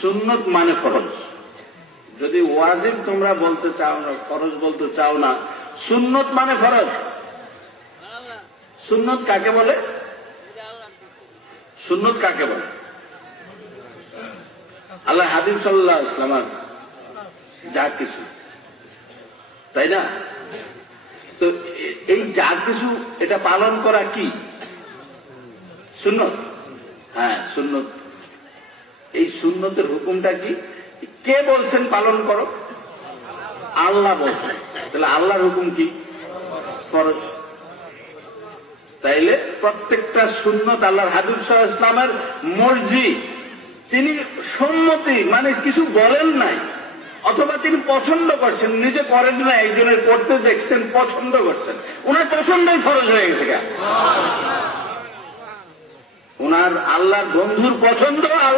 সুন্নত মানে ফরজ। যদি ওয়াজিব তোমরা বলতে চাও না, ফরজ বলতে চাও না, সুন্নত মানে ফরজ। সুন্নত কাকে বলে? সুন্নত কাকে বলে? আল্লাহ হাবিব সাল্লাল্লাহু আলাইহি ওয়াসাল্লাম যা কিছু, তাই না? তো এই যা কিছু এটা পালন করা কি সুন্নত? হ্যাঁ, সুন্নত। এই সুন্নতের হুকুমটা কি? কে বলছেন পালন করো? আল্লাহ বলছেন। তাহলে আল্লাহর হুকুম কি? ফরজ। তাইলে প্রত্যেকটা সুন্নত আল্লাহর হাবিব সাল্লাল্লাহু আলাইহি ওয়াসাল্লামের মর্জি, তিনি সম্মতি মানে কিছু বলেন নাই, অথবা তিনি পছন্দ করছেন, নিজে করেন না, একজনের করতে দেখছেন, পছন্দ করছেন, ওনার পছন্দই ফরজ হয়ে গেছে। ওনার আল্লাহর বন্ধুর পছন্দ, আল্লাহ